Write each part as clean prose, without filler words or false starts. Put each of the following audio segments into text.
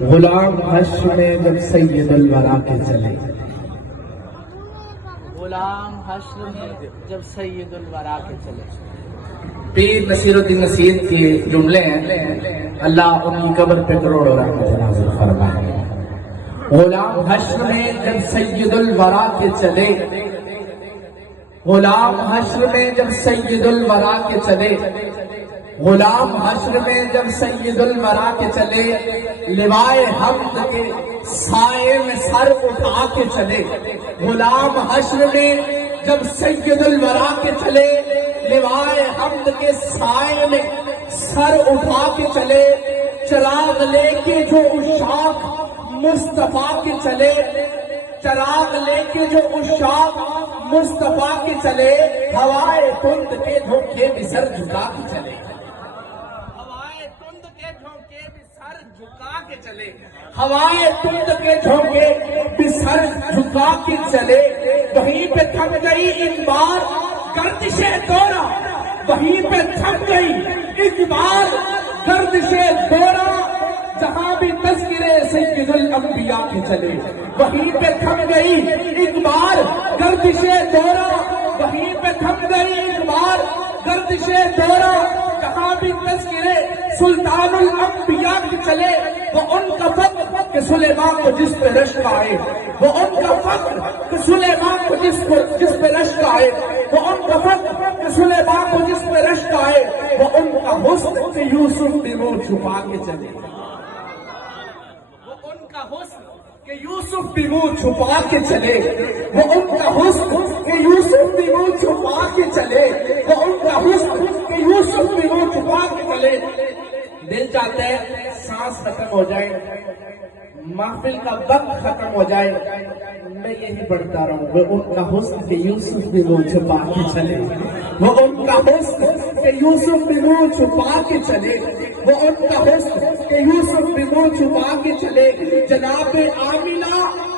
غلام حشر میں جب سید الورا کے چلے، غلام حشر میں جب سید الورا کے چلے۔ پیر نصیر الدین نصیر کے جملے ہیں، اللہ ان کی قبر پہ کروڑوں رحمت نازل فرمائے۔ غلام حشر میں جب سید الورا کے چلے، غلام حشر میں جب سید الورا کے چلے، غلام حشر میں جب سید الورا کے چلے، لوائے حمد کے سائے میں سر اٹھا کے چلے۔ غلام حشر میں جب سید الورا کے چلے، لوائے حمد کے سائے میں سر اٹھا کے چلے۔ چراغ لے کے جو عشاق مصطفیٰ کے چلے، چراغ لے کے جو عشاق مصطفیٰ کے چلے، ہوائے تند کے جھونکے بھی سر جھکا کے چلے، ہوائے تند کے جھونکے بھی سر جھکا کے چلے، ہوائے تند کے جھونکے بھی سر جھکا کے چلے۔ وہیں پہ تھم گئی ایک بار گردش دورہ، وہیں پہ تھم گئی ایک بار گردش دورہ، جہاں بھی تذکرے سید الانبیاء کے چلے، وہیں پہ تھم گئی ایک بار گردش دورہ، وہیں پہ تھم گئی ایک بار گردش دورہ، جہاں بھی تذکرے سلطان الانبیاء کے چلے۔ وہ ان کا فخر کہ سلیمان کو جس پہ رشک آئے، وہ ان کا فخر کہ سلیمان کو جس پہ رشک آئے، وہ ان کا فخر کہ سلیمان کو جس پہ رشک آئے، وہ ان کا حسن کہ یوسف بھی منہ چھپا کے چلے، وہ ان کا حسن کہ یوسف بھی منہ چھپا کے چلے، وہ ان کا حسن کہ یوسف بھی منہ چھپا کے چلے، وہ ان کا حسن کہ یوسف بھی منہ چھپا کے چلے۔ دل چاہتا ہے سانس ختم ہو جائے، محفل کا وقت ختم ہو جائے، میں یہی پڑھتا رہوں۔ وہ ان کا حسن کہ یوسف بھی منہ چھپا کے چلے، وہ ان کا حسن کہ یوسف بھی منہ چھپا کے چلے، وہ ان کا حسن کہ یوسف بھی منہ چھپا کے چلے۔ جناب آمینہ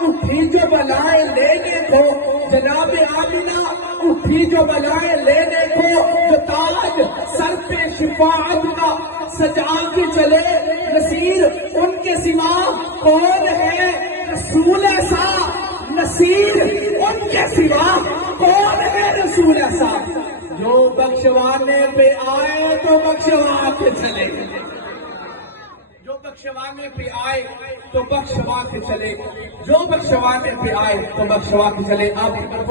اٹھی جو بلائے لینے کو، جناب آمینہ اٹھی جو بلائے لینے کو، جو تاج سر پہ شفاعت کا سجا کے چلے۔ نصیر ان کے سوا کون ہے رسول ایسا، نصیر ان کے سوا کون ہے رسول ایسا، جو بخشوانے پہ آئے تو بخشوا کے چلے، جو بخشوانے پہ آئے تو بخشوا کے چلے، جو بخشوانے پہ آئے تو بخشوا کے چلے۔ آپ